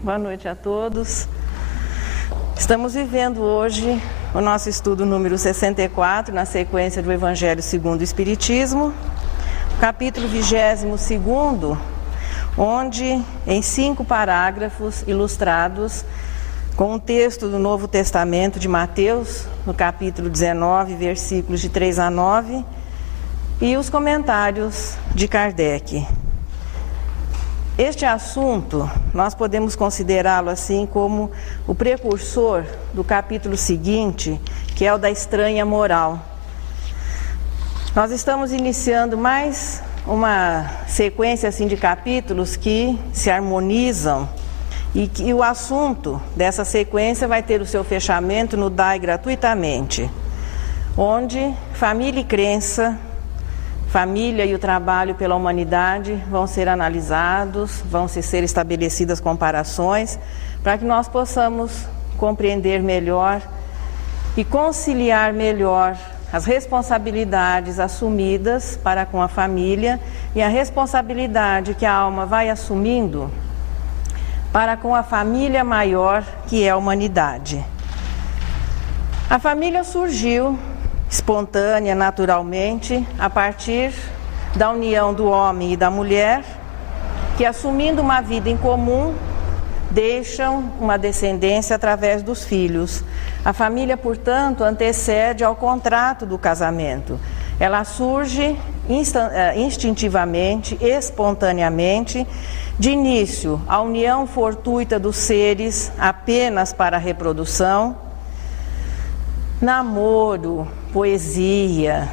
Boa noite a todos. Estamos vivendo hoje o nosso estudo número 64, na sequência do Evangelho segundo o Espiritismo, capítulo 22º, onde, em 5 parágrafos ilustrados, com o texto do Novo Testamento de Mateus, no capítulo 19, versículos de 3 a 9, e os comentários de Kardec. Este assunto, nós podemos considerá-lo assim como o precursor do capítulo seguinte, que é o da estranha moral. Nós estamos iniciando mais uma sequência assim de capítulos que se harmonizam e que o assunto dessa sequência vai ter o seu fechamento no Dai Gratuitamente, onde família e crença, família e o trabalho pela humanidade vão ser analisados, vão ser estabelecidas comparações, para que nós possamos compreender melhor e conciliar melhor as responsabilidades assumidas para com a família e a responsabilidade que a alma vai assumindo para com a família maior, que é a humanidade. A família surgiu espontânea, naturalmente, a partir da união do homem e da mulher, que, assumindo uma vida em comum, deixam uma descendência através dos filhos. A família, portanto, antecede ao contrato do casamento. Ela surge instintivamente, espontaneamente. De início, a união fortuita dos seres apenas para a reprodução, namoro, poesia,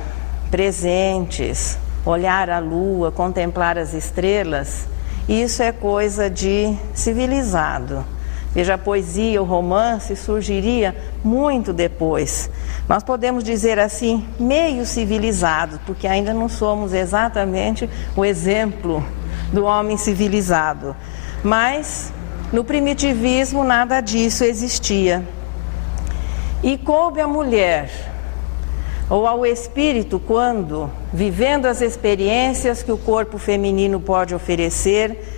presentes, olhar a lua, contemplar as estrelas, isso é coisa de civilizado. Veja, a poesia, o romance surgiria muito depois. Nós podemos dizer assim, meio civilizado, porque ainda não somos exatamente o exemplo do homem civilizado. Mas, no primitivismo, nada disso existia. E coube à mulher, ou ao espírito, quando, vivendo as experiências que o corpo feminino pode oferecer,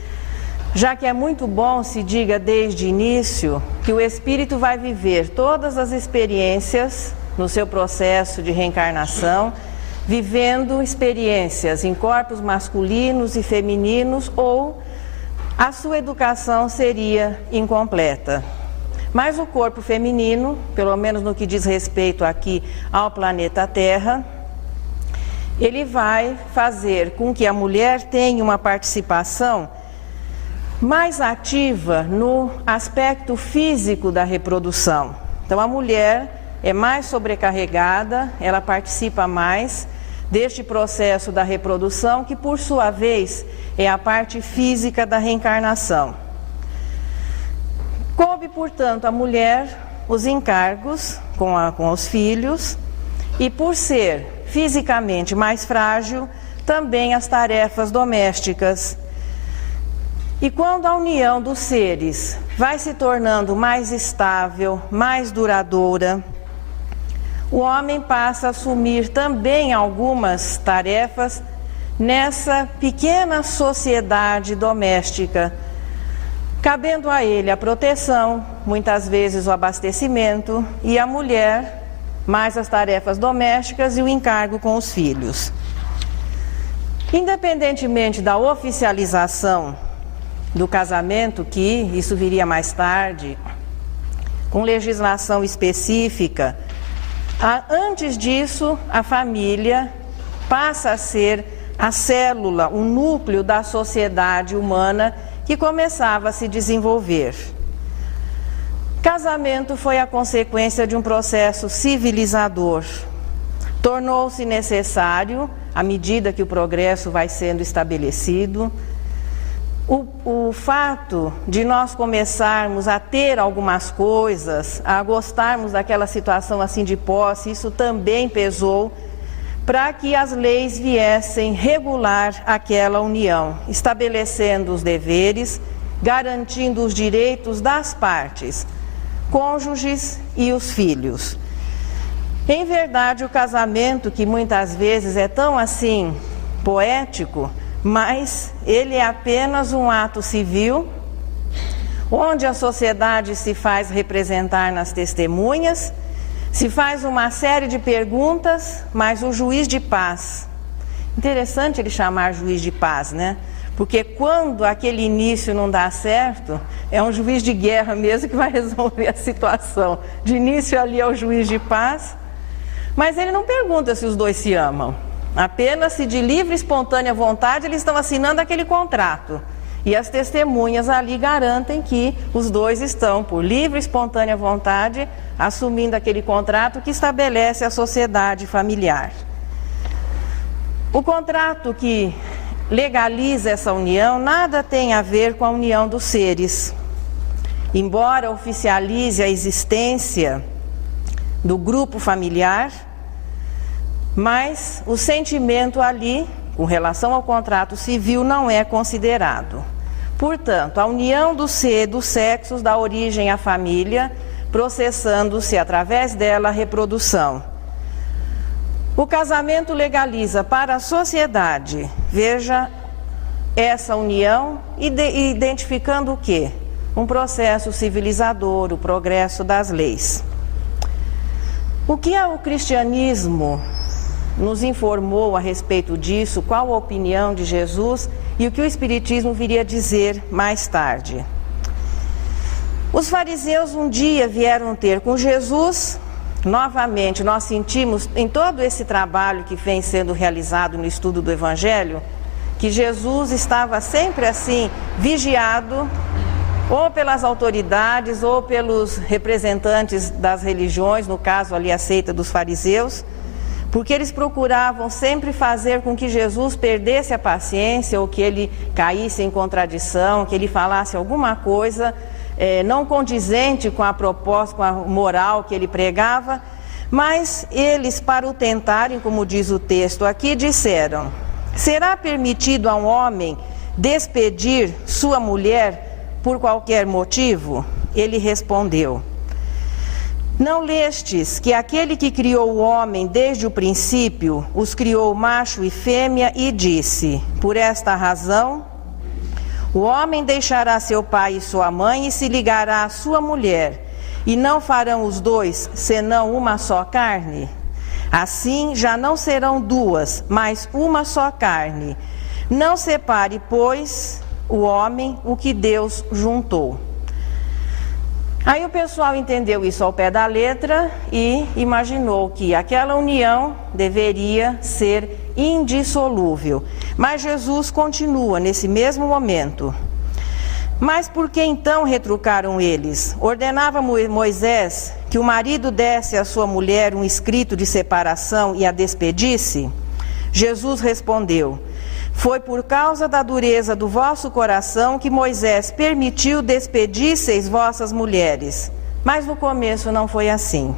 já que é muito bom se diga desde o início que o espírito vai viver todas as experiências no seu processo de reencarnação, vivendo experiências em corpos masculinos e femininos, ou a sua educação seria incompleta. Mas o corpo feminino, pelo menos no que diz respeito aqui ao planeta Terra, ele vai fazer com que a mulher tenha uma participação mais ativa no aspecto físico da reprodução. Então a mulher é mais sobrecarregada, ela participa mais deste processo da reprodução, que por sua vez é a parte física da reencarnação. Coube, portanto, à mulher os encargos com os filhos e, por ser fisicamente mais frágil, também as tarefas domésticas. E quando a união dos seres vai se tornando mais estável, mais duradoura, o homem passa a assumir também algumas tarefas nessa pequena sociedade doméstica, cabendo a ele a proteção, muitas vezes o abastecimento, e a mulher mais as tarefas domésticas e o encargo com os filhos. Independentemente da oficialização do casamento, que isso viria mais tarde, com legislação específica, antes disso, a família passa a ser a célula, o núcleo da sociedade humana que começava a se desenvolver. Casamento foi a consequência de um processo civilizador. Tornou-se necessário, à medida que o progresso vai sendo estabelecido, o fato de nós começarmos a ter algumas coisas, a gostarmos daquela situação assim de posse, isso também pesou para que as leis viessem regular aquela união, estabelecendo os deveres, garantindo os direitos das partes, cônjuges e os filhos. Em verdade, o casamento, que muitas vezes é tão assim poético, mas ele é apenas um ato civil, onde a sociedade se faz representar nas testemunhas, se faz uma série de perguntas, mas o juiz de paz, interessante ele chamar juiz de paz, né? Porque quando aquele início não dá certo, é um juiz de guerra mesmo que vai resolver a situação. De início ali é o juiz de paz, mas ele não pergunta se os dois se amam. Apenas se de livre e espontânea vontade eles estão assinando aquele contrato. E as testemunhas ali garantem que os dois estão, por livre e espontânea vontade, assumindo aquele contrato que estabelece a sociedade familiar. O contrato que legaliza essa união nada tem a ver com a união dos seres. Embora oficialize a existência do grupo familiar, mas o sentimento ali, com relação ao contrato civil, não é considerado. Portanto, a união dos sexos dá origem à família, processando-se através dela a reprodução. O casamento legaliza para a sociedade, veja, essa união, identificando o quê? Um processo civilizador, o progresso das leis. O que o cristianismo nos informou a respeito disso, qual a opinião de Jesus e o que o Espiritismo viria dizer mais tarde? Os fariseus um dia vieram ter com Jesus. Novamente, nós sentimos em todo esse trabalho que vem sendo realizado no estudo do Evangelho, que Jesus estava sempre assim, vigiado, ou pelas autoridades, ou pelos representantes das religiões, no caso ali a seita dos fariseus, porque eles procuravam sempre fazer com que Jesus perdesse a paciência, ou que ele caísse em contradição, que ele falasse alguma coisa não condizente com a proposta, com a moral que ele pregava, mas eles, para o tentarem, como diz o texto aqui, disseram: será permitido a um homem despedir sua mulher por qualquer motivo? Ele respondeu: não lestes que aquele que criou o homem desde o princípio, os criou macho e fêmea, e disse: por esta razão, o homem deixará seu pai e sua mãe e se ligará à sua mulher, e não farão os dois senão uma só carne? Assim já não serão duas, mas uma só carne. Não separe, pois, o homem o que Deus juntou. Aí o pessoal entendeu isso ao pé da letra e imaginou que aquela união deveria ser indissolúvel. Mas Jesus continua nesse mesmo momento. Mas por que então retrucaram eles? Ordenava Moisés que o marido desse à sua mulher um escrito de separação e a despedisse? Jesus respondeu: foi por causa da dureza do vosso coração que Moisés permitiu despedisseis vossas mulheres. Mas no começo não foi assim.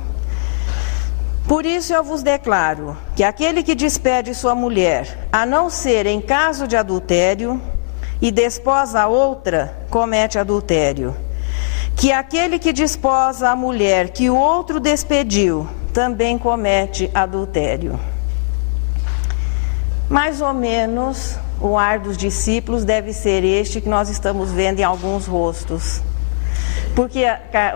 Por isso eu vos declaro que aquele que despede sua mulher, a não ser em caso de adultério, e desposa a outra, comete adultério. Que aquele que desposa a mulher que o outro despediu, também comete adultério. Mais ou menos o ar dos discípulos deve ser este que nós estamos vendo em alguns rostos. Porque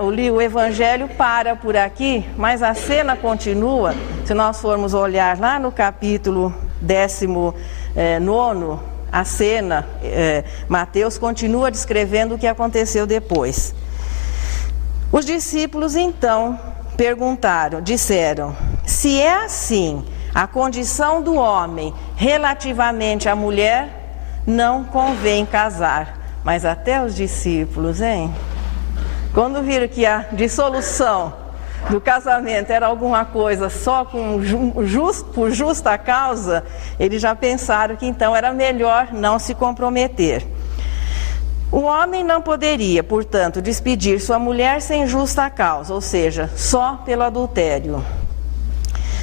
o Evangelho para por aqui, mas a cena continua. Se nós formos olhar lá no capítulo 19, a cena, Mateus continua descrevendo o que aconteceu depois. Os discípulos então disseram: se é assim a condição do homem relativamente à mulher, não convém casar. Mas até os discípulos, hein? Quando viram que a dissolução do casamento era alguma coisa só por justa causa, eles já pensaram que então era melhor não se comprometer. O homem não poderia, portanto, despedir sua mulher sem justa causa, ou seja, só pelo adultério.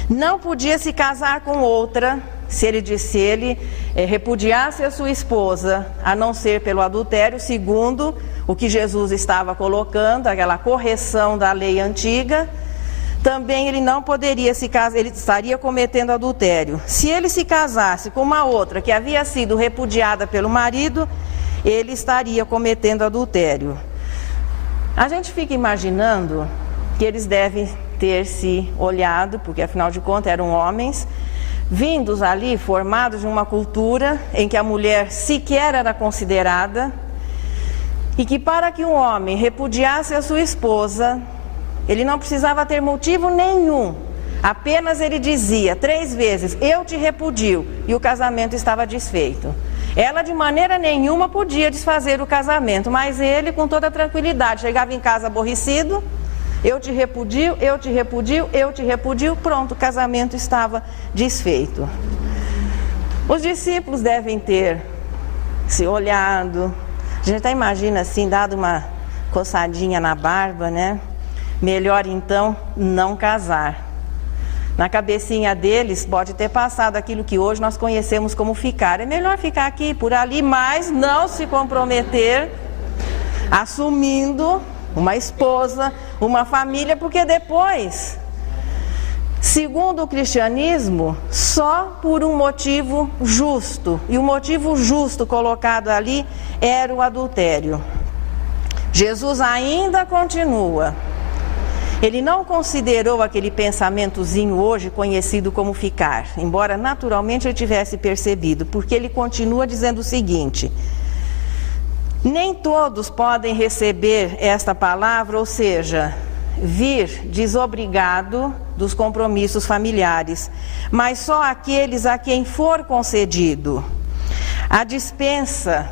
Não podia se casar com outra se ele repudiasse a sua esposa, a não ser pelo adultério, segundo o que Jesus estava colocando, aquela correção da lei antiga. Também ele não poderia se casar, ele estaria cometendo adultério. Se ele se casasse com uma outra que havia sido repudiada pelo marido, ele estaria cometendo adultério. A gente fica imaginando que eles devem ter se olhado, porque afinal de contas eram homens, vindos ali, formados de uma cultura em que a mulher sequer era considerada, e que para que um homem repudiasse a sua esposa, ele não precisava ter motivo nenhum, apenas ele dizia 3 vezes, eu te repudio, e o casamento estava desfeito. Ela de maneira nenhuma podia desfazer o casamento, mas ele com toda tranquilidade, chegava em casa aborrecido, eu te repudio, eu te repudio, eu te repudio, pronto, o casamento estava desfeito. Os discípulos devem ter se olhado, a gente até imagina assim, dado uma coçadinha na barba, né? Melhor então não casar. Na cabecinha deles pode ter passado aquilo que hoje nós conhecemos como ficar. É melhor ficar aqui, por ali, mas não se comprometer assumindo uma esposa, uma família, porque depois, segundo o cristianismo, só por um motivo justo, e o motivo justo colocado ali era o adultério. Jesus ainda continua. Ele não considerou aquele pensamentozinho hoje conhecido como ficar, embora naturalmente ele tivesse percebido, porque ele continua dizendo o seguinte: nem todos podem receber esta palavra, ou seja, vir desobrigado dos compromissos familiares, mas só aqueles a quem for concedido. A dispensa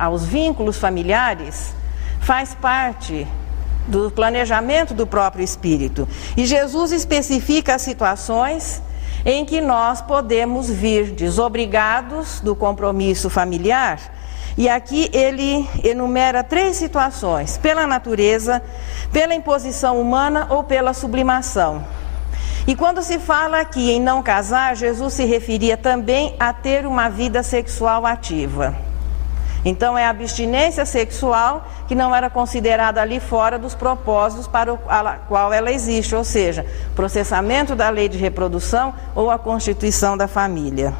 aos vínculos familiares faz parte do planejamento do próprio Espírito. E Jesus especifica as situações em que nós podemos vir desobrigados do compromisso familiar. E aqui ele enumera 3 situações: pela natureza, pela imposição humana ou pela sublimação. E quando se fala aqui em não casar, Jesus se referia também a ter uma vida sexual ativa. Então é a abstinência sexual que não era considerada ali fora dos propósitos para o qual ela existe, ou seja, processamento da lei de reprodução ou a constituição da família.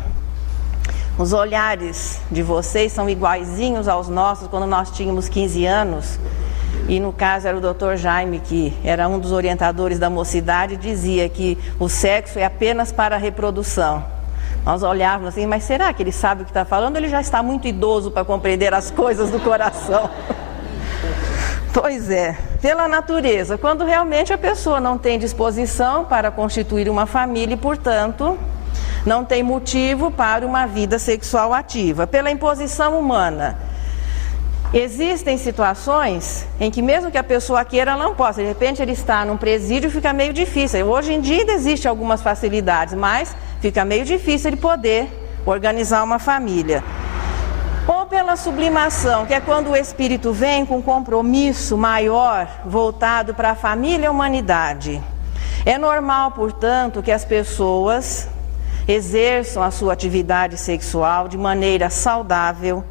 Os olhares de vocês são iguaizinhos aos nossos quando nós tínhamos 15 anos, e no caso era o Dr. Jaime, que era um dos orientadores da mocidade, dizia que o sexo é apenas para a reprodução. Nós olhávamos assim, mas será que ele sabe o que está falando? Ele já está muito idoso para compreender as coisas do coração. Pois é, pela natureza, quando realmente a pessoa não tem disposição para constituir uma família e, portanto, não tem motivo para uma vida sexual ativa. Pela imposição humana, existem situações em que mesmo que a pessoa queira, não possa. De repente ele está num presídio e fica meio difícil. Hoje em dia ainda existem algumas facilidades, mas fica meio difícil ele poder organizar uma família. Ou pela sublimação, que é quando o Espírito vem com um compromisso maior voltado para a família e a humanidade. É normal, portanto, que as pessoas exerçam a sua atividade sexual de maneira saudável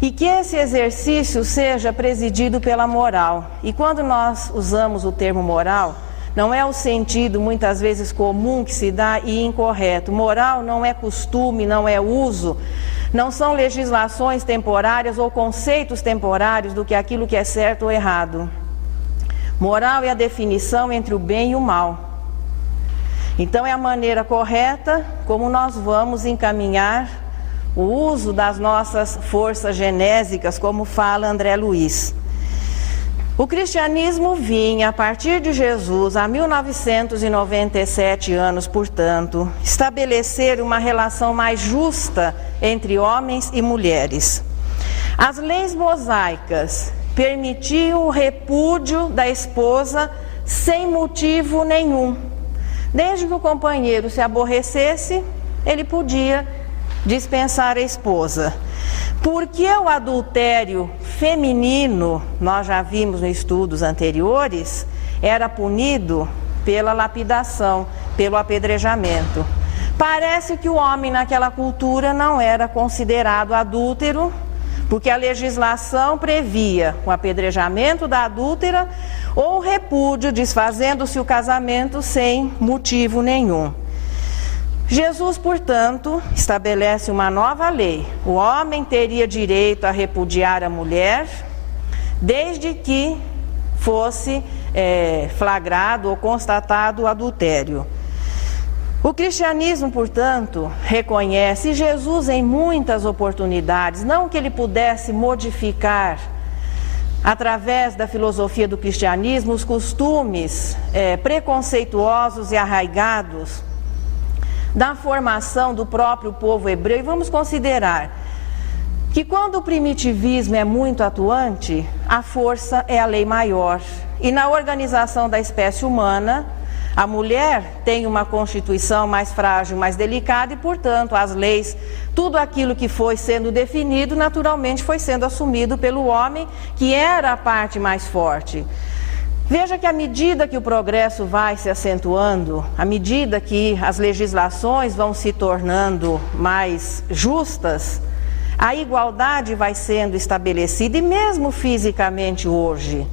e que esse exercício seja presidido pela moral. E quando nós usamos o termo moral, não é o sentido muitas vezes comum que se dá e incorreto. Moral não é costume, não é uso, não são legislações temporárias ou conceitos temporários do que aquilo que é certo ou errado. Moral é a definição entre o bem e o mal. Então é a maneira correta como nós vamos encaminhar o uso das nossas forças genésicas, como fala André Luiz. O cristianismo vinha, a partir de Jesus, há 1997 anos, portanto, estabelecer uma relação mais justa entre homens e mulheres. As leis mosaicas permitiam o repúdio da esposa sem motivo nenhum. Desde que o companheiro se aborrecesse, ele podia dispensar a esposa. Porque o adultério feminino, nós já vimos em estudos anteriores, era punido pela lapidação, pelo apedrejamento. Parece que o homem naquela cultura não era considerado adúltero, porque a legislação previa o apedrejamento da adúltera ou o repúdio, desfazendo-se o casamento sem motivo nenhum. Jesus, portanto, estabelece uma nova lei. O homem teria direito a repudiar a mulher desde que fosse flagrado ou constatado o adultério. O cristianismo, portanto, reconhece, e Jesus em muitas oportunidades, não que ele pudesse modificar, através da filosofia do cristianismo, os costumes preconceituosos e arraigados da formação do próprio povo hebreu. E vamos considerar que quando o primitivismo é muito atuante, a força é a lei maior. E na organização da espécie humana, a mulher tem uma constituição mais frágil, mais delicada e, portanto, as leis, tudo aquilo que foi sendo definido, naturalmente foi sendo assumido pelo homem, que era a parte mais forte. Veja que à medida que o progresso vai se acentuando, à medida que as legislações vão se tornando mais justas, a igualdade vai sendo estabelecida, e mesmo fisicamente hoje,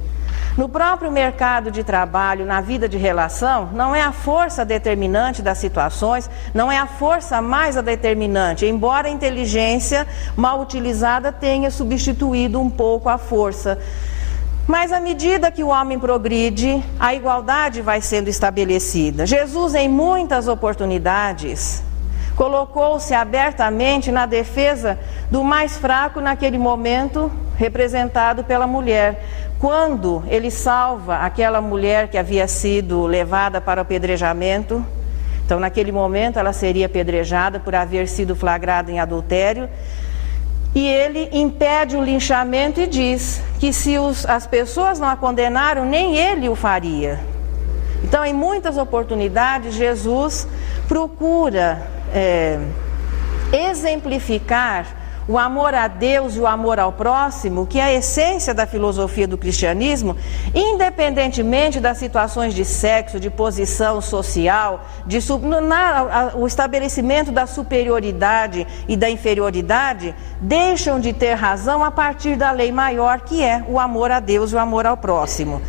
no próprio mercado de trabalho, na vida de relação, não é a força determinante das situações, não é a força mais a determinante, embora a inteligência mal utilizada tenha substituído um pouco a força. Mas à medida que o homem progride, a igualdade vai sendo estabelecida. Jesus, em muitas oportunidades, colocou-se abertamente na defesa do mais fraco naquele momento, representado pela mulher. Quando ele salva aquela mulher que havia sido levada para o apedrejamento, então naquele momento ela seria apedrejada por haver sido flagrada em adultério, e ele impede o linchamento e diz que se as pessoas não a condenaram, nem ele o faria. Então, em muitas oportunidades, Jesus procura exemplificar o amor a Deus e o amor ao próximo, que é a essência da filosofia do cristianismo, independentemente das situações de sexo, de posição social, o estabelecimento da superioridade e da inferioridade, deixam de ter razão a partir da lei maior, que é o amor a Deus e o amor ao próximo.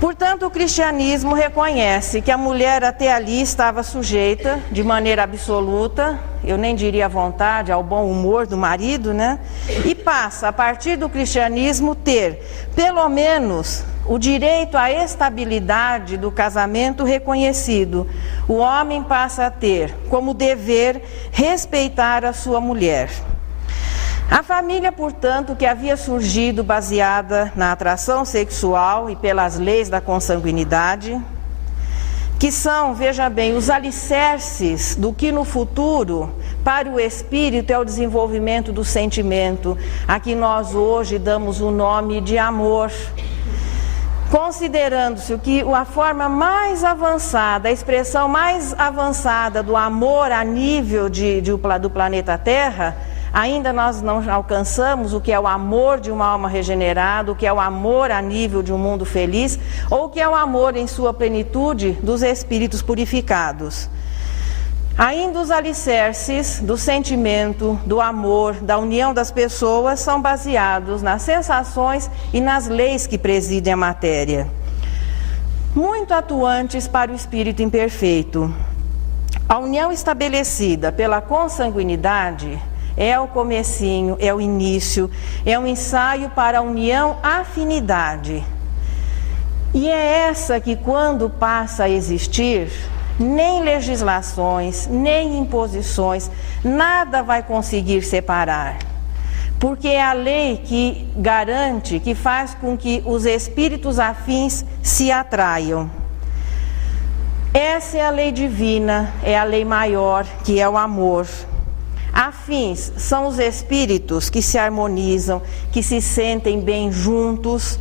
Portanto, o cristianismo reconhece que a mulher até ali estava sujeita de maneira absoluta, eu nem diria à vontade, ao bom humor do marido, né? E passa, a partir do cristianismo, ter, pelo menos, o direito à estabilidade do casamento reconhecido. O homem passa a ter como dever respeitar a sua mulher. A família, portanto, que havia surgido baseada na atração sexual e pelas leis da consanguinidade, que são, veja bem, os alicerces do que no futuro, para o espírito, é o desenvolvimento do sentimento, a que nós hoje damos o nome de amor. Considerando-se que a forma mais avançada, a expressão mais avançada do amor a nível do planeta Terra, ainda nós não alcançamos o que é o amor de uma alma regenerada, o que é o amor a nível de um mundo feliz, ou o que é o amor em sua plenitude dos espíritos purificados. Ainda os alicerces do sentimento, do amor, da união das pessoas são baseados nas sensações e nas leis que presidem a matéria, muito atuantes para o espírito imperfeito. A união estabelecida pela consanguinidade é o comecinho, é o início, é um ensaio para a união afinidade. E é essa que, quando passa a existir, nem legislações, nem imposições, nada vai conseguir separar. Porque é a lei que garante, que faz com que os espíritos afins se atraiam. Essa é a lei divina, é a lei maior, que é o amor. Afins são os espíritos que se harmonizam, que se sentem bem juntos,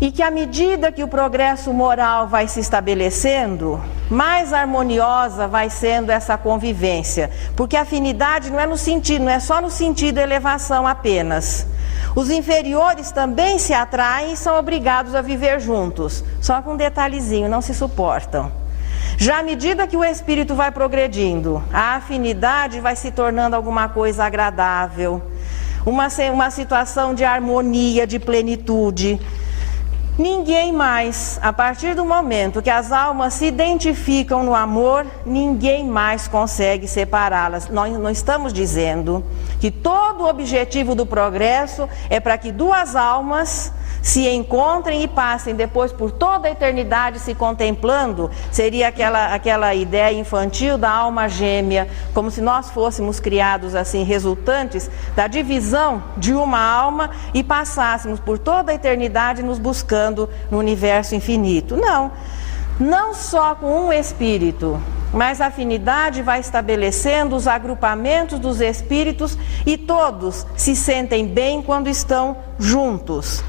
e que à medida que o progresso moral vai se estabelecendo, mais harmoniosa vai sendo essa convivência, porque a afinidade não é só no sentido elevação apenas. Os inferiores também se atraem e são obrigados a viver juntos, só com um detalhezinho, não se suportam. Já à medida que o espírito vai progredindo, a afinidade vai se tornando alguma coisa agradável, uma situação de harmonia, de plenitude. Ninguém mais, a partir do momento que as almas se identificam no amor, ninguém mais consegue separá-las. Nós não estamos dizendo que todo o objetivo do progresso é para que duas almas se encontrem e passem depois por toda a eternidade se contemplando. Seria aquela ideia infantil da alma gêmea, como se nós fôssemos criados assim, resultantes da divisão de uma alma e passássemos por toda a eternidade nos buscando no universo infinito. Não só com um espírito, mas a afinidade vai estabelecendo os agrupamentos dos espíritos e todos se sentem bem quando estão juntos.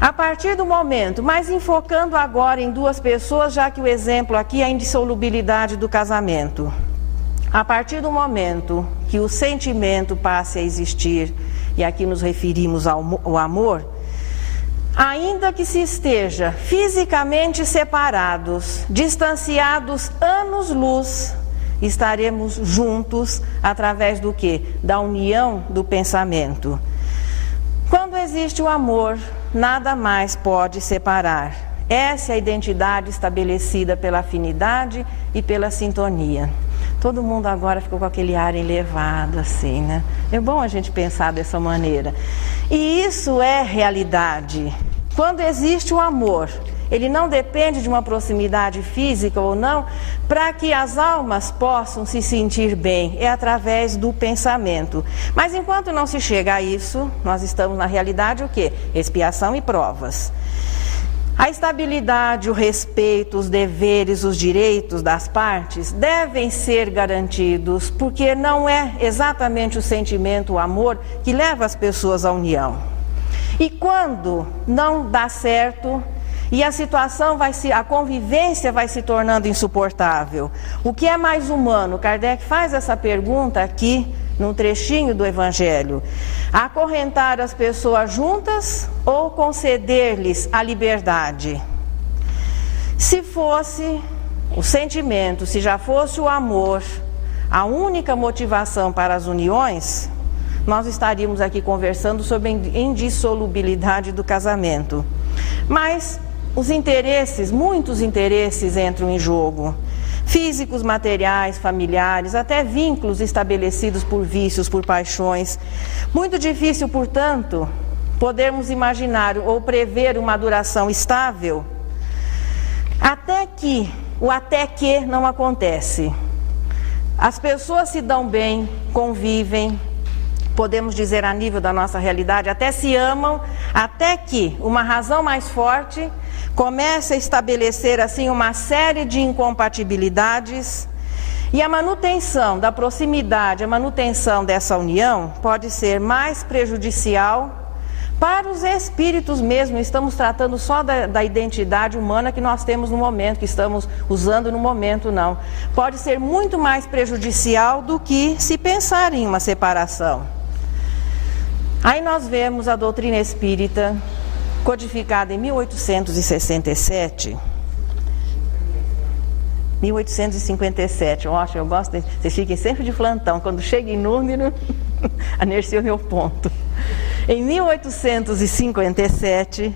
A partir do momento, mas enfocando agora em duas pessoas, já que o exemplo aqui é a indissolubilidade do casamento. A partir do momento que o sentimento passe a existir, e aqui nos referimos ao amor, ainda que se esteja fisicamente separados, distanciados anos-luz, estaremos juntos através do quê? Da união do pensamento. Quando existe o amor, nada mais pode separar. Essa é a identidade estabelecida pela afinidade e pela sintonia. Todo mundo agora ficou com aquele ar elevado assim, né? É bom a gente pensar dessa maneira. E isso é realidade. Quando existe o amor, ele não depende de uma proximidade física ou não, para que as almas possam se sentir bem, é através do pensamento. Mas enquanto não se chega a isso, nós estamos na realidade o quê? Expiação e provas. A estabilidade, o respeito, os deveres, os direitos das partes devem ser garantidos, porque não é exatamente o sentimento, o amor, que leva as pessoas à união. E quando não dá certo, e a situação a convivência vai se tornando insuportável, o que é mais humano? Kardec faz essa pergunta aqui, num trechinho do Evangelho: acorrentar as pessoas juntas ou conceder-lhes a liberdade? Se fosse o sentimento, se já fosse o amor a única motivação para as uniões, nós estaríamos aqui conversando sobre a indissolubilidade do casamento. Mas os interesses, muitos interesses entram em jogo. Físicos, materiais, familiares, até vínculos estabelecidos por vícios, por paixões. Muito difícil, portanto, podermos imaginar ou prever uma duração estável, até que não acontece. As pessoas se dão bem, convivem, podemos dizer a nível da nossa realidade, até se amam, até que uma razão mais forte comece a estabelecer assim uma série de incompatibilidades, e a manutenção da proximidade, a manutenção dessa união pode ser mais prejudicial para os espíritos mesmo. Estamos tratando só da identidade humana que nós temos no momento, que estamos usando no momento, não. Pode ser muito mais prejudicial do que se pensar em uma separação. Aí nós vemos a doutrina espírita, codificada em 1867, 1857, eu gosto, vocês fiquem sempre de plantão, quando chega em número, anercia o meu ponto. Em 1857,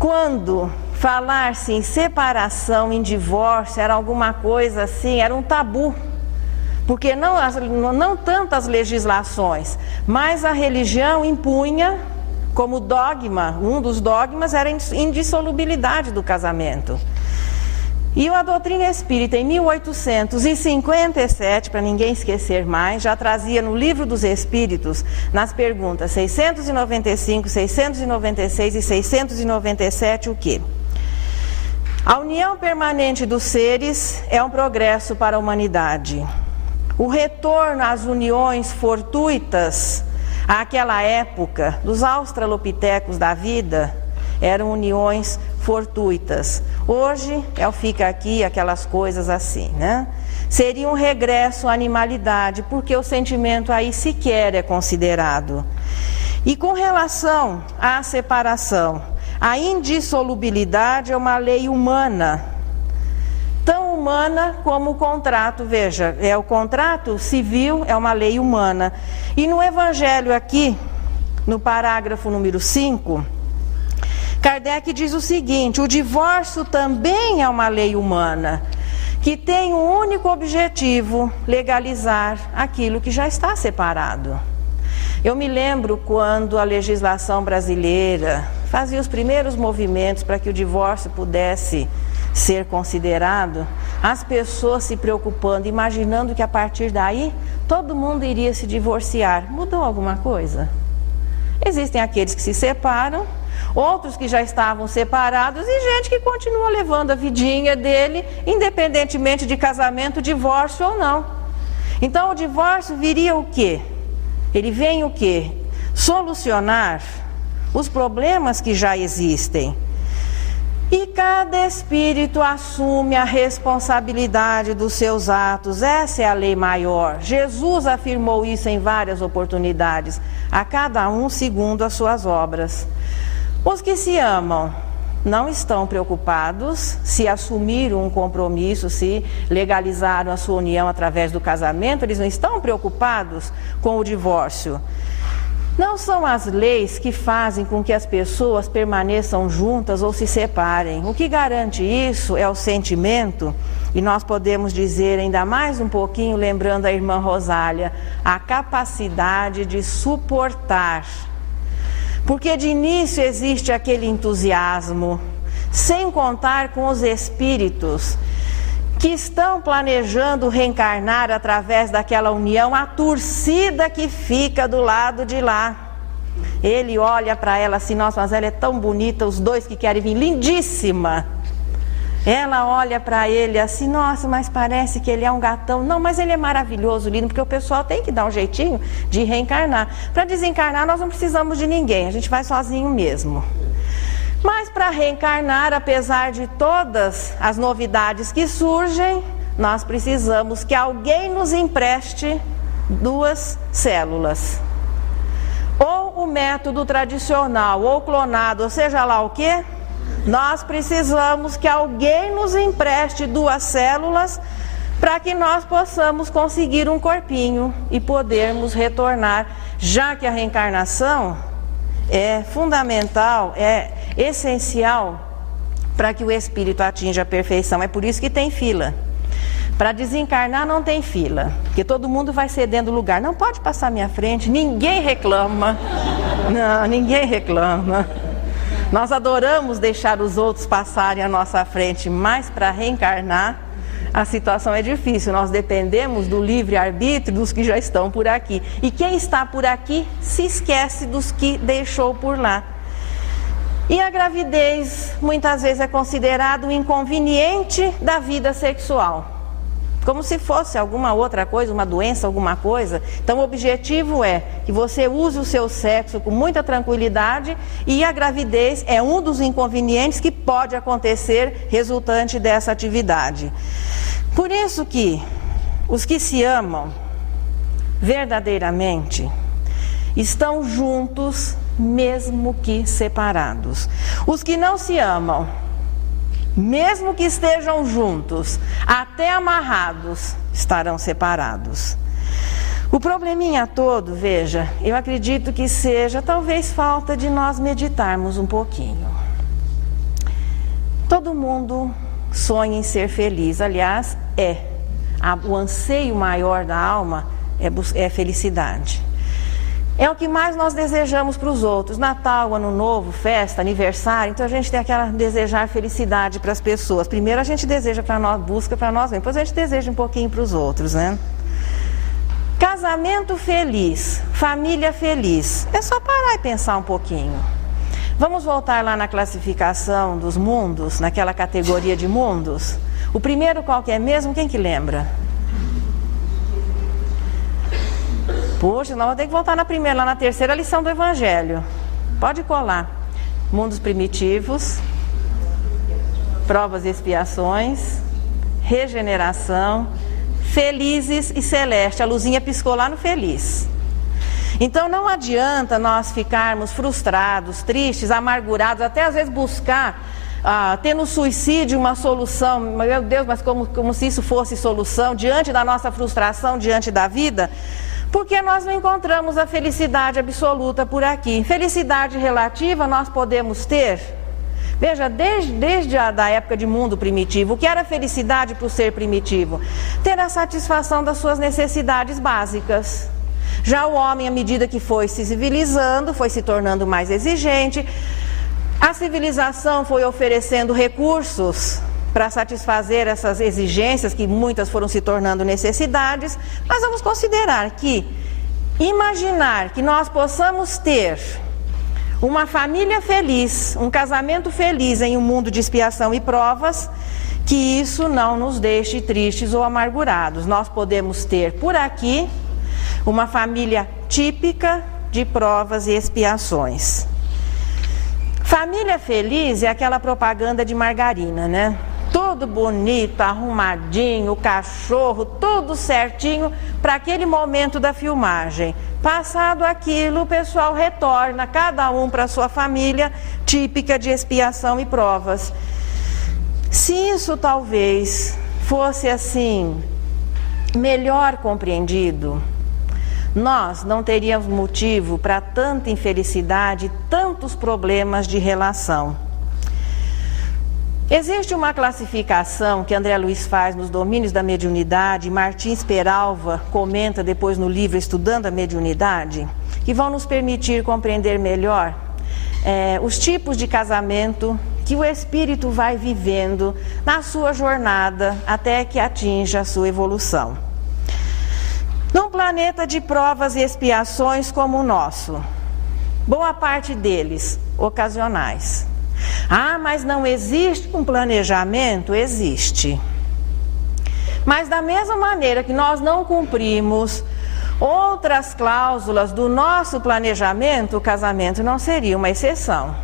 quando falar-se em separação, em divórcio, era alguma coisa assim, era um tabu. Porque não tanto as legislações, mas a religião impunha como dogma, um dos dogmas era a indissolubilidade do casamento. E a doutrina espírita, em 1857, para ninguém esquecer mais, já trazia no Livro dos Espíritos, nas perguntas 695, 696 e 697, o quê? A união permanente dos seres é um progresso para a humanidade. O retorno às uniões fortuitas, àquela época, dos australopitecos da vida, eram uniões fortuitas. Hoje, fica aqui aquelas coisas assim, né? Seria um regresso à animalidade, porque o sentimento aí sequer é considerado. E com relação à separação, a indissolubilidade é uma lei humana, tão humana como o contrato. Veja, o contrato civil é uma lei humana. E no Evangelho aqui, no parágrafo número 5, Kardec diz o seguinte: o divórcio também é uma lei humana, que tem um único objetivo: legalizar aquilo que já está separado. Eu me lembro quando a legislação brasileira fazia os primeiros movimentos para que o divórcio pudesse ser considerado, as pessoas se preocupando, imaginando que a partir daí todo mundo iria se divorciar. Mudou alguma coisa? Existem aqueles que se separam, outros que já estavam separados e gente que continua levando a vidinha dele, independentemente de casamento, divórcio ou não. Então o divórcio viria o quê? Ele vem o quê? Solucionar os problemas que já existem. E cada espírito assume a responsabilidade dos seus atos. Essa é a lei maior. Jesus afirmou isso em várias oportunidades, a cada um segundo as suas obras. Os que se amam não estão preocupados se assumiram um compromisso, se legalizaram a sua união através do casamento, eles não estão preocupados com o divórcio. Não são as leis que fazem com que as pessoas permaneçam juntas ou se separem. O que garante isso é o sentimento, e nós podemos dizer ainda mais um pouquinho, lembrando a irmã Rosália, a capacidade de suportar. Porque de início existe aquele entusiasmo, sem contar com os espíritos que estão planejando reencarnar através daquela união, a torcida que fica do lado de lá. Ele olha para ela assim: nossa, mas ela é tão bonita, os dois que querem vir, lindíssima. Ela olha para ele assim: nossa, mas parece que ele é um gatão. Não, mas ele é maravilhoso, lindo, porque o pessoal tem que dar um jeitinho de reencarnar. Para desencarnar nós não precisamos de ninguém, a gente vai sozinho mesmo. Mas para reencarnar, apesar de todas as novidades que surgem, nós precisamos que alguém nos empreste 2 células. Ou o método tradicional, ou clonado, ou seja lá o quê? Nós precisamos que alguém nos empreste 2 células para que nós possamos conseguir um corpinho e podermos retornar, já que a reencarnação é fundamental, é essencial para que o espírito atinja a perfeição. É por isso que tem fila. Para desencarnar não tem fila, porque todo mundo vai cedendo lugar. Não pode passar à minha frente, ninguém reclama. Não, ninguém reclama. Nós adoramos deixar os outros passarem à nossa frente, mas para reencarnar a situação é difícil. Nós dependemos do livre-arbítrio dos que já estão por aqui. E quem está por aqui se esquece dos que deixou por lá. E a gravidez muitas vezes é considerado um inconveniente da vida sexual, como se fosse alguma outra coisa, uma doença, alguma coisa. Então o objetivo é que você use o seu sexo com muita tranquilidade, e a gravidez é um dos inconvenientes que pode acontecer resultante dessa atividade. Por isso que os que se amam verdadeiramente estão juntos, mesmo que separados. Os que não se amam, mesmo que estejam juntos, até amarrados, estarão separados. O probleminha todo, veja, eu acredito que seja talvez falta de nós meditarmos um pouquinho. Todo mundo sonha em ser feliz, aliás, o anseio maior da alma é felicidade. É o que mais nós desejamos para os outros. Natal, Ano Novo, festa, aniversário. Então a gente tem aquela desejar felicidade para as pessoas. Primeiro a gente deseja para nós, busca para nós mesmos. Depois a gente deseja um pouquinho para os outros, né? Casamento feliz, família feliz. É só parar e pensar um pouquinho. Vamos voltar lá na classificação dos mundos, naquela categoria de mundos. O primeiro qual que é mesmo? Quem que lembra? Poxa, nós vamos ter que voltar na primeira, lá na terceira lição do Evangelho. Pode colar. Mundos primitivos, provas e expiações, regeneração, felizes e celeste. A luzinha piscou lá no feliz. Então não adianta nós ficarmos frustrados, tristes, amargurados, até às vezes buscar, ter no suicídio uma solução. Meu Deus, mas como se isso fosse solução diante da nossa frustração, diante da vida. Porque nós não encontramos a felicidade absoluta por aqui. Felicidade relativa nós podemos ter Veja, desde a época de mundo primitivo, o que era felicidade para o ser primitivo? Ter a satisfação das suas necessidades básicas. Já o homem, à medida que foi se civilizando, foi se tornando mais exigente, a civilização foi oferecendo recursos para satisfazer essas exigências, que muitas foram se tornando necessidades. Mas vamos considerar que imaginar que nós possamos ter uma família feliz, um casamento feliz em um mundo de expiação e provas, que isso não nos deixe tristes ou amargurados. Nós podemos ter por aqui uma família típica de provas e expiações. Família feliz é aquela propaganda de margarina, né? Tudo bonito, arrumadinho, o cachorro, tudo certinho para aquele momento da filmagem. Passado aquilo, o pessoal retorna, cada um para a sua família típica de expiação e provas. Se isso talvez fosse assim, melhor compreendido, nós não teríamos motivo para tanta infelicidade, tantos problemas de relação. Existe uma classificação que André Luiz faz nos domínios da mediunidade, Martins Peralva comenta depois no livro Estudando a Mediunidade, que vão nos permitir compreender melhor os tipos de casamento que o espírito vai vivendo na sua jornada até que atinja a sua evolução. Num planeta de provas e expiações como o nosso, boa parte deles ocasionais. Ah, mas não existe um planejamento? Existe. Mas da mesma maneira que nós não cumprimos outras cláusulas do nosso planejamento, o casamento não seria uma exceção.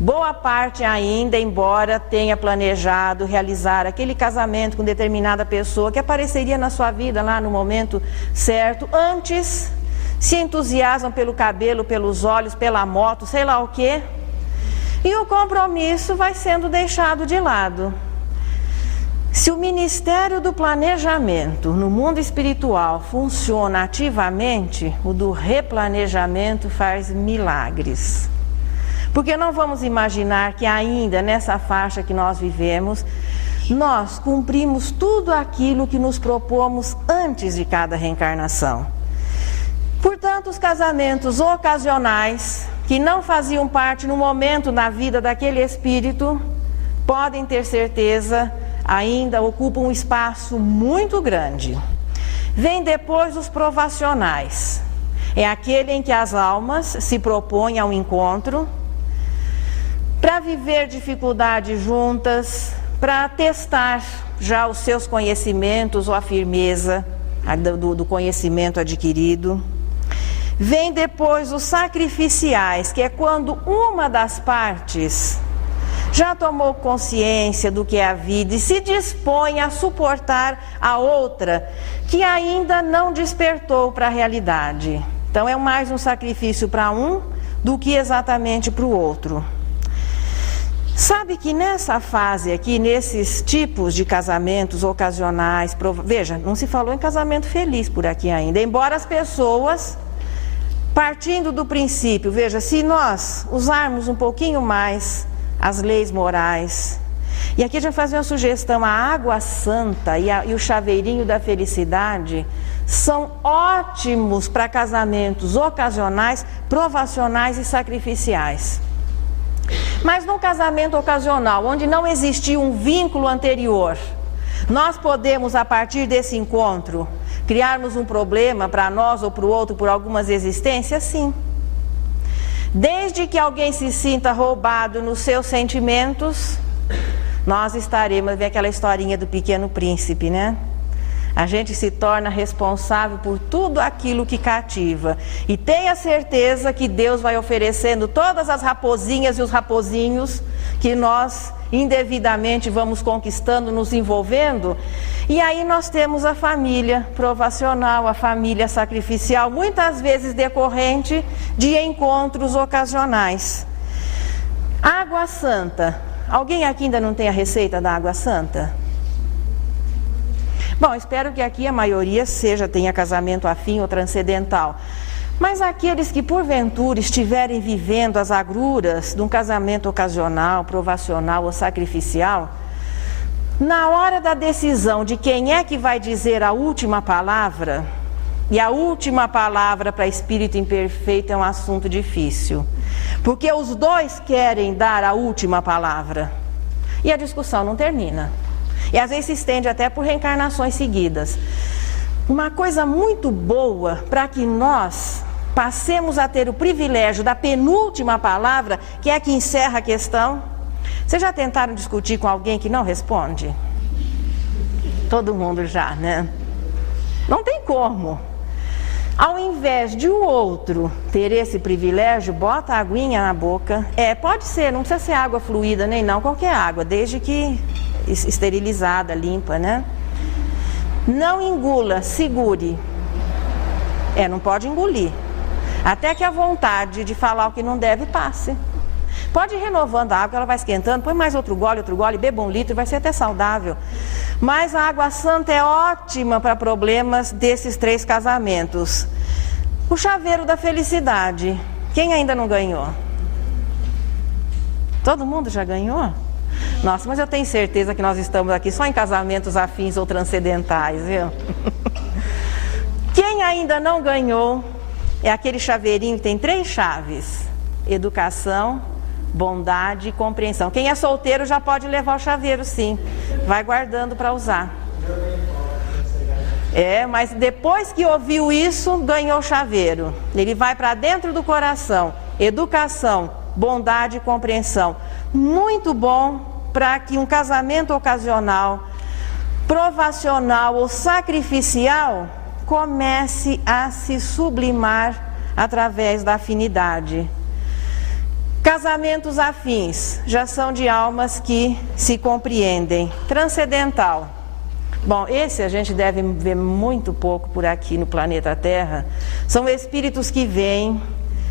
Boa parte ainda, embora tenha planejado realizar aquele casamento com determinada pessoa que apareceria na sua vida lá no momento certo, antes se entusiasmam pelo cabelo, pelos olhos, pela moto, sei lá o quê, e o compromisso vai sendo deixado de lado. Se o Ministério do Planejamento no mundo espiritual funciona ativamente, o do replanejamento faz milagres. Porque não vamos imaginar que ainda nessa faixa que nós vivemos, nós cumprimos tudo aquilo que nos propomos antes de cada reencarnação. Portanto, os casamentos ocasionais, que não faziam parte no momento na vida daquele espírito, podem ter certeza, ainda ocupam um espaço muito grande. Vem depois os provacionais. É aquele em que as almas se propõem ao encontro, para viver dificuldades juntas, para testar já os seus conhecimentos ou a firmeza do conhecimento adquirido. Vem depois os sacrificiais, que é quando uma das partes já tomou consciência do que é a vida e se dispõe a suportar a outra, que ainda não despertou para a realidade. Então é mais um sacrifício para um do que exatamente para o outro. Sabe que nessa fase aqui, nesses tipos de casamentos ocasionais, veja, não se falou em casamento feliz por aqui ainda, embora as pessoas, partindo do princípio, veja, se nós usarmos um pouquinho mais as leis morais, e aqui a gente vai fazer uma sugestão, a água santa e o chaveirinho da felicidade são ótimos para casamentos ocasionais, provacionais e sacrificiais. Mas num casamento ocasional, onde não existia um vínculo anterior, nós podemos, a partir desse encontro, criarmos um problema para nós ou para o outro por algumas existências? Sim. Desde que alguém se sinta roubado nos seus sentimentos, nós estaremos, vê aquela historinha do Pequeno Príncipe, né? A gente se torna responsável por tudo aquilo que cativa. E tenha certeza que Deus vai oferecendo todas as raposinhas e os raposinhos que nós indevidamente vamos conquistando, nos envolvendo. E aí nós temos a família provacional, a família sacrificial, muitas vezes decorrente de encontros ocasionais. Água santa. Alguém aqui ainda não tem a receita da água santa? Bom, espero que aqui a maioria tenha casamento afim ou transcendental. Mas aqueles que porventura estiverem vivendo as agruras de um casamento ocasional, provacional ou sacrificial, na hora da decisão de quem é que vai dizer a última palavra, e a última palavra para espírito imperfeito é um assunto difícil, porque os dois querem dar a última palavra, e a discussão não termina, e às vezes se estende até por reencarnações seguidas. Uma coisa muito boa para que nós passemos a ter o privilégio da penúltima palavra, que é a que encerra a questão. Vocês já tentaram discutir com alguém que não responde? Todo mundo já, né? Não tem como. Ao invés de o outro ter esse privilégio, bota a aguinha na boca. Pode ser, não precisa ser água fluida nem não, qualquer água, desde que esterilizada, limpa, né? Não engula, segure. Não pode engolir. Até que a vontade de falar o que não deve passe. Pode ir renovando a água, ela vai esquentando, põe mais outro gole, beba 1 litro, vai ser até saudável. Mas a água santa é ótima para problemas desses 3 casamentos. O chaveiro da felicidade, quem ainda não ganhou? Todo mundo já ganhou? Nossa, mas eu tenho certeza que nós estamos aqui só em casamentos afins ou transcendentais, viu? Quem ainda não ganhou é aquele chaveirinho que tem 3 chaves: educação, bondade e compreensão. Quem é solteiro já pode levar o chaveiro, sim. Vai guardando para usar. Mas depois que ouviu isso, ganhou o chaveiro. Ele vai para dentro do coração. Educação, bondade e compreensão. Muito bom para que um casamento ocasional, provacional ou sacrificial comece a se sublimar através da afinidade. Casamentos afins já são de almas que se compreendem. Transcendental. Bom, esse a gente deve ver muito pouco por aqui no planeta Terra. São espíritos que vêm,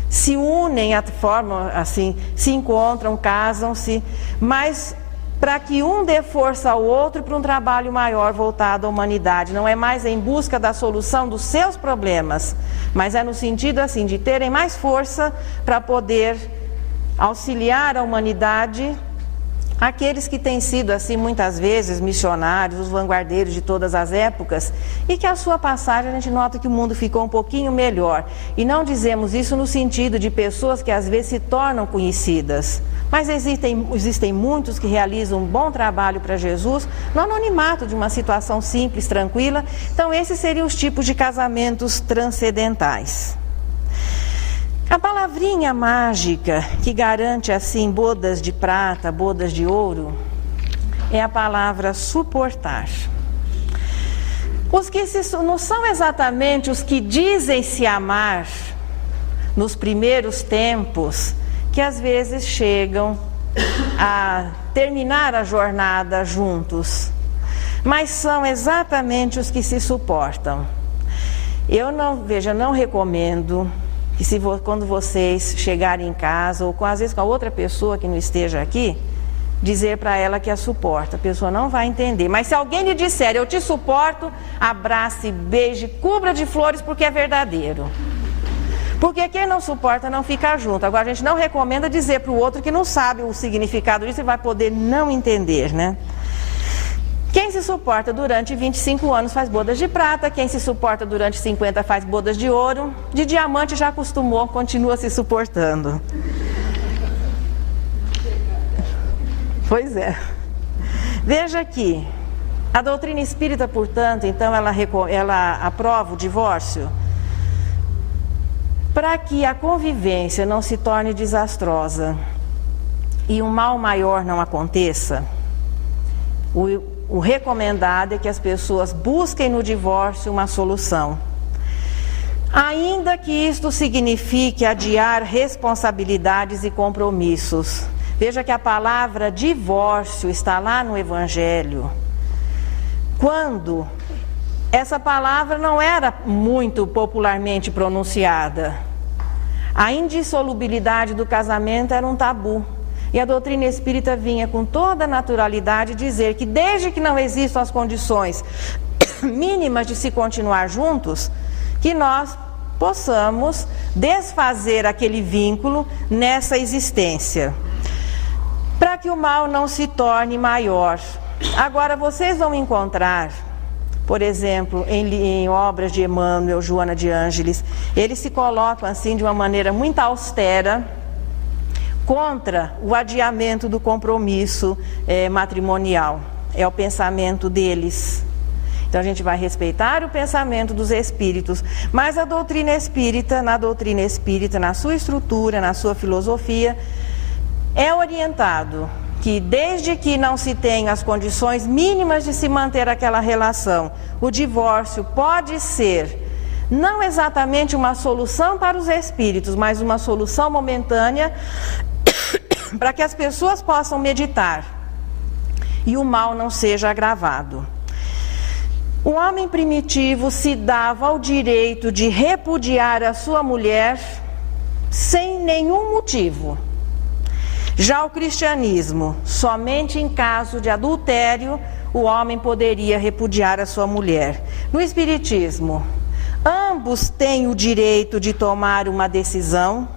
se unem, formam assim, se encontram, casam-se, mas para que um dê força ao outro para um trabalho maior voltado à humanidade. Não é mais em busca da solução dos seus problemas, mas é no sentido assim de terem mais força para poder auxiliar a humanidade, aqueles que têm sido assim muitas vezes missionários, os vanguardeiros de todas as épocas, e que a sua passagem a gente nota que o mundo ficou um pouquinho melhor. E não dizemos isso no sentido de pessoas que às vezes se tornam conhecidas, mas existem muitos que realizam um bom trabalho para Jesus no anonimato de uma situação simples, tranquila. Então esses seriam os tipos de casamentos transcendentais. A palavrinha mágica que garante assim bodas de prata, bodas de ouro, é a palavra suportar. Os que não são exatamente os que dizem se amar nos primeiros tempos, que às vezes chegam a terminar a jornada juntos, mas são exatamente os que se suportam. Eu não recomendo que quando vocês chegarem em casa, ou às vezes com a outra pessoa que não esteja aqui, dizer para ela que a suporta. A pessoa não vai entender. Mas se alguém lhe disser, eu te suporto, abrace, beije, cubra de flores, porque é verdadeiro. Porque quem não suporta não fica junto. Agora a gente não recomenda dizer para o outro que não sabe o significado disso e vai poder não entender, né? Quem se suporta durante 25 anos faz bodas de prata, quem se suporta durante 50 faz bodas de ouro, de diamante já acostumou, continua se suportando. Pois é. Veja aqui, a doutrina espírita, portanto, então ela aprova o divórcio para que a convivência não se torne desastrosa e um mal maior não aconteça. O recomendado é que as pessoas busquem no divórcio uma solução. Ainda que isto signifique adiar responsabilidades e compromissos. Veja que a palavra divórcio está lá no Evangelho. Quando essa palavra não era muito popularmente pronunciada. A indissolubilidade do casamento era um tabu. E a doutrina espírita vinha com toda a naturalidade dizer que desde que não existam as condições mínimas de se continuar juntos, que nós possamos desfazer aquele vínculo nessa existência, para que o mal não se torne maior. Agora, vocês vão encontrar, por exemplo, em obras de Emmanuel, Joana de Ângeles, eles se colocam assim de uma maneira muito austera contra o adiamento do compromisso matrimonial. É o pensamento deles. Então a gente vai respeitar o pensamento dos espíritos, mas a doutrina espírita, na sua estrutura, na sua filosofia, é orientado que desde que não se tenha as condições mínimas de se manter aquela relação, o divórcio pode ser não exatamente uma solução para os espíritos, mas uma solução momentânea para que as pessoas possam meditar e o mal não seja agravado. O homem primitivo se dava ao direito de repudiar a sua mulher sem nenhum motivo. Já o cristianismo, somente em caso de adultério, o homem poderia repudiar a sua mulher. No espiritismo, ambos têm o direito de tomar uma decisão,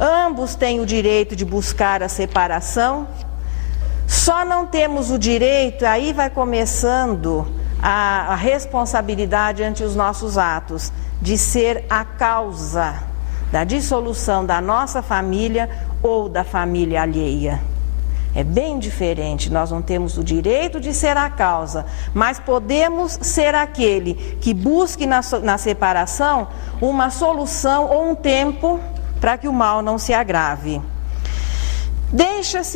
ambos têm o direito de buscar a separação, só não temos o direito, aí vai começando a responsabilidade ante os nossos atos, de ser a causa da dissolução da nossa família ou da família alheia. É bem diferente, nós não temos o direito de ser a causa, mas podemos ser aquele que busque na separação uma solução ou um tempo para que o mal não se agrave.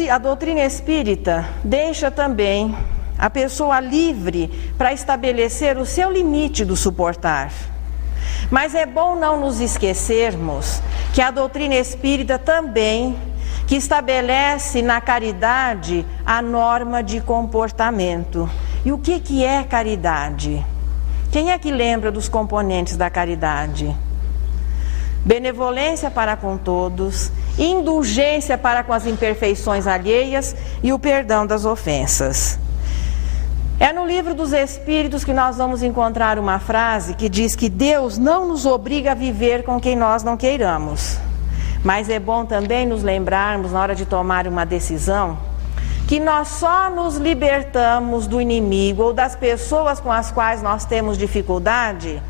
A doutrina espírita deixa também a pessoa livre para estabelecer o seu limite do suportar. Mas é bom não nos esquecermos que a doutrina espírita também que estabelece na caridade a norma de comportamento. E o que é caridade? Quem é que lembra dos componentes da caridade? Benevolência para com todos, indulgência para com as imperfeições alheias e o perdão das ofensas. É no livro dos Espíritos que nós vamos encontrar uma frase que diz que Deus não nos obriga a viver com quem nós não queiramos. Mas é bom também nos lembrarmos, na hora de tomar uma decisão, que nós só nos libertamos do inimigo ou das pessoas com as quais nós temos dificuldade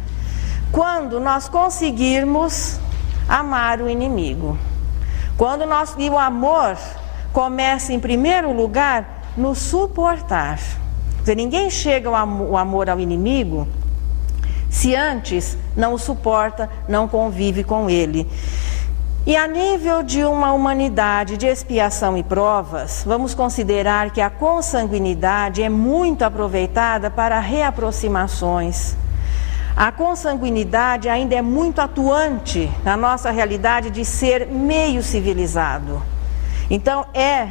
quando nós conseguirmos amar o inimigo. E o amor começa, em primeiro lugar, no suportar. Quer dizer, ninguém chega o amor ao inimigo se antes não o suporta, não convive com ele. E a nível de uma humanidade de expiação e provas, vamos considerar que a consanguinidade é muito aproveitada para reaproximações. A consanguinidade ainda é muito atuante na nossa realidade de ser meio civilizado. Então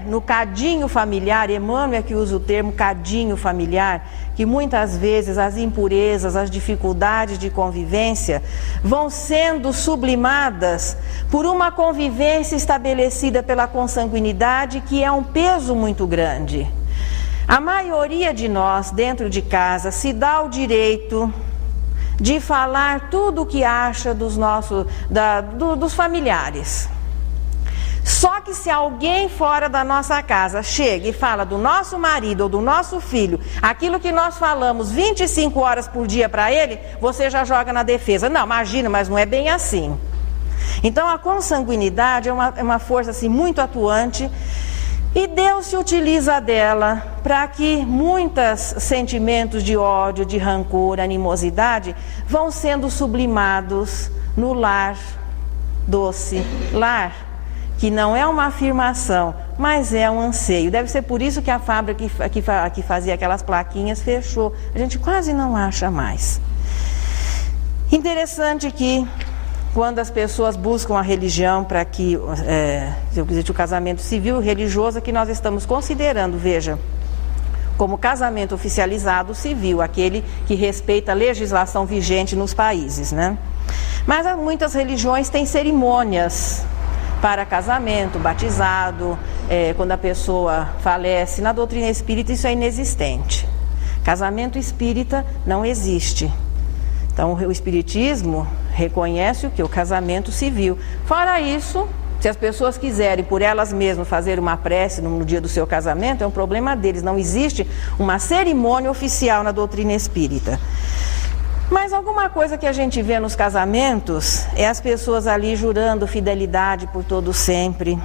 no cadinho familiar, Emmanuel é que usa o termo cadinho familiar, que muitas vezes as impurezas, as dificuldades de convivência vão sendo sublimadas por uma convivência estabelecida pela consanguinidade, que é um peso muito grande. A maioria de nós dentro de casa se dá o direito de falar tudo o que acha dos familiares. Só que se alguém fora da nossa casa chega e fala do nosso marido ou do nosso filho, aquilo que nós falamos 25 horas por dia para ele, você já joga na defesa. Não, imagina, mas não é bem assim. Então a consanguinidade é uma força assim, muito atuante, e Deus se utiliza dela para que muitos sentimentos de ódio, de rancor, animosidade vão sendo sublimados no lar doce, lar que não é uma afirmação, mas é um anseio. Deve ser por isso que a fábrica que fazia aquelas plaquinhas fechou. A gente quase não acha mais. Interessante que quando as pessoas buscam a religião para que o casamento civil e religioso é que nós estamos considerando, veja, como casamento oficializado civil, aquele que respeita a legislação vigente nos países, né? Mas muitas religiões têm cerimônias para casamento, batizado, quando a pessoa falece. Na doutrina espírita isso é inexistente. Casamento espírita não existe. Então o espiritismo reconhece o que? O casamento civil. Fora isso, se as pessoas quiserem por elas mesmas fazer uma prece no dia do seu casamento, é um problema deles. Não existe uma cerimônia oficial na doutrina espírita. Mas alguma coisa que a gente vê nos casamentos é as pessoas ali jurando fidelidade por todo sempre.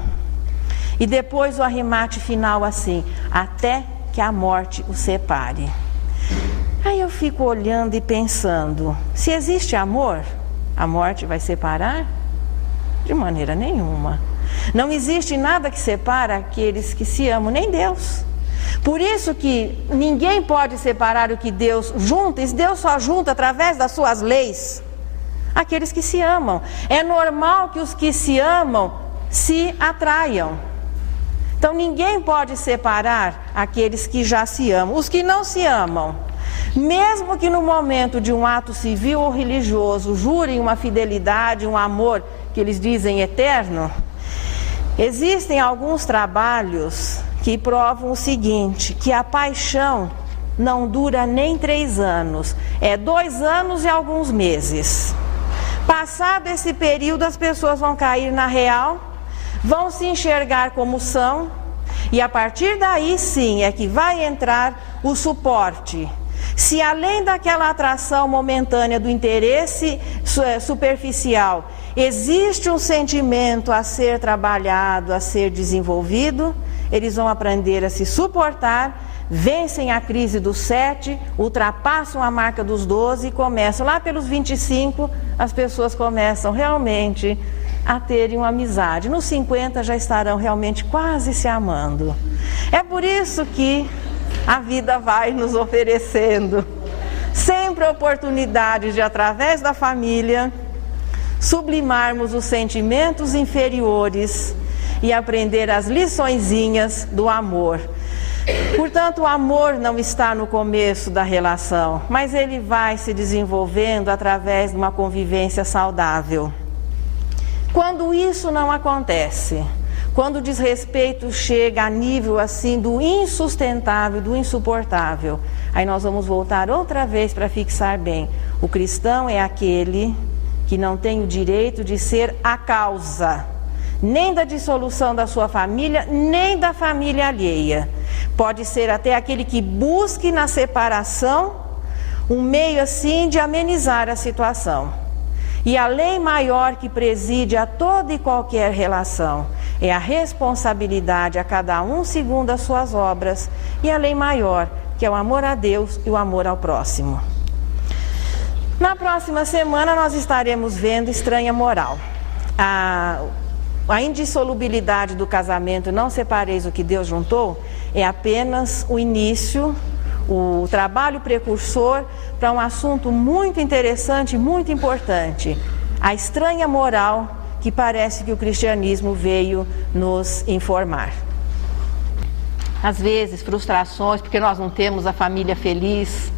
E depois o arremate final assim, até que a morte os separe. Aí eu fico olhando e pensando, se existe amor, a morte vai separar? De maneira nenhuma. Não existe nada que separa aqueles que se amam, nem Deus. Por isso que ninguém pode separar o que Deus junta, e Deus só junta através das suas leis aqueles que se amam. É normal que os que se amam se atraiam. Então ninguém pode separar aqueles que já se amam. Os que não se amam, mesmo que no momento de um ato civil ou religioso jurem uma fidelidade, um amor que eles dizem eterno, existem alguns trabalhos que provam o seguinte, que a paixão não dura nem 3 anos, é 2 anos e alguns meses. Passado esse período, as pessoas vão cair na real, vão se enxergar como são, e a partir daí sim é que vai entrar o suporte. Se além daquela atração momentânea do interesse superficial, existe um sentimento a ser trabalhado, a ser desenvolvido, eles vão aprender a se suportar, vencem a crise dos 7, ultrapassam a marca dos 12 e começam, lá pelos 25, as pessoas começam realmente a terem uma amizade. Nos 50 já estarão realmente quase se amando. É por isso que a vida vai nos oferecendo sempre oportunidades de, através da família, sublimarmos os sentimentos inferiores e aprender as liçõezinhas do amor. Portanto, o amor não está no começo da relação, mas ele vai se desenvolvendo através de uma convivência saudável. Quando isso não acontece, quando o desrespeito chega a nível assim do insustentável, do insuportável, aí nós vamos voltar outra vez para fixar bem. O cristão é aquele que não tem o direito de ser a causa, nem da dissolução da sua família, nem da família alheia. Pode ser até aquele que busque na separação um meio assim de amenizar a situação. E a lei maior que preside a toda e qualquer relação é a responsabilidade a cada um segundo as suas obras, e a lei maior, que é o amor a Deus e o amor ao próximo. Na próxima semana nós estaremos vendo estranha moral. A indissolubilidade do casamento, não separeis o que Deus juntou, é apenas o início, o trabalho precursor para um assunto muito interessante, muito importante. A estranha moral que parece que o cristianismo veio nos informar. Às vezes, frustrações, porque nós não temos a família feliz,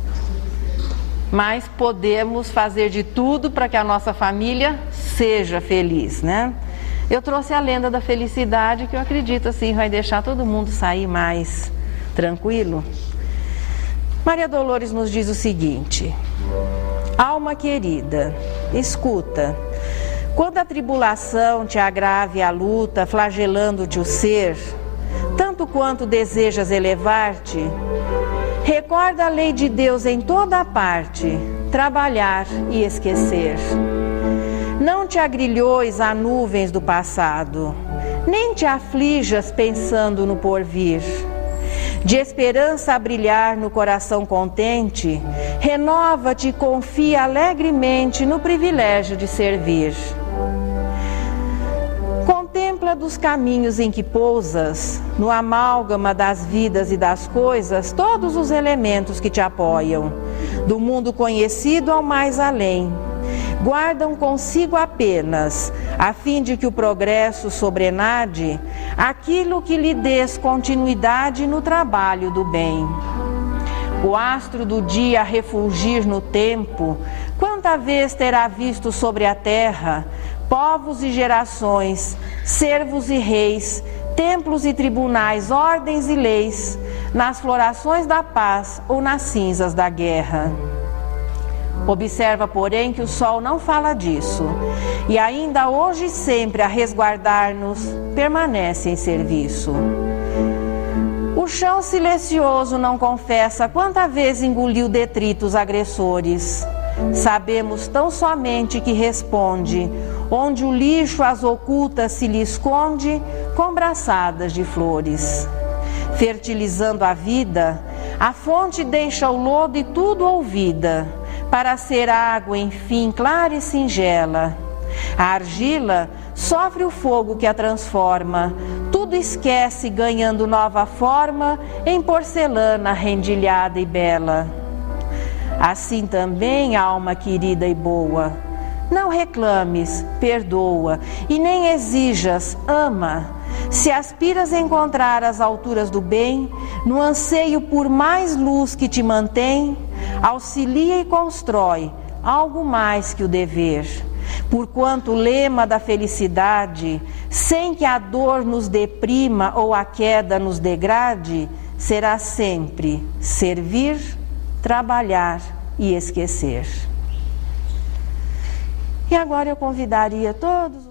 mas podemos fazer de tudo para que a nossa família seja feliz, né? Eu trouxe a lenda da felicidade, que eu acredito assim vai deixar todo mundo sair mais tranquilo. Maria Dolores nos diz o seguinte: alma querida, escuta, quando a tribulação te agrave a luta, flagelando-te o ser, tanto quanto desejas elevar-te, recorda a lei de Deus em toda a parte, trabalhar e esquecer. Não te agrilhoes a nuvens do passado, nem te aflijas pensando no porvir. De esperança a brilhar no coração contente, renova-te e confia alegremente no privilégio de servir. Contempla dos caminhos em que pousas, no amálgama das vidas e das coisas, todos os elementos que te apoiam, do mundo conhecido ao mais além. Guardam consigo apenas, a fim de que o progresso sobrenade, aquilo que lhe dês continuidade no trabalho do bem. O astro do dia a refulgir no tempo, quanta vez terá visto sobre a terra povos e gerações, servos e reis, templos e tribunais, ordens e leis, nas florações da paz ou nas cinzas da guerra. Observa, porém, que o sol não fala disso, e ainda hoje e sempre a resguardar-nos permanece em serviço. O chão silencioso não confessa quanta vez engoliu detritos agressores. Sabemos tão somente que responde, onde o lixo às ocultas se lhe esconde, com braçadas de flores. Fertilizando a vida, a fonte deixa o lodo e tudo olvida, para ser água, enfim, clara e singela. A argila sofre o fogo que a transforma, tudo esquece, ganhando nova forma, em porcelana rendilhada e bela. Assim também, alma querida e boa, não reclames, perdoa, e nem exijas, ama. Se aspiras a encontrar as alturas do bem, no anseio por mais luz que te mantém, auxilia e constrói algo mais que o dever. Porquanto o lema da felicidade, sem que a dor nos deprima ou a queda nos degrade, será sempre servir, trabalhar e esquecer. E agora eu convidaria todos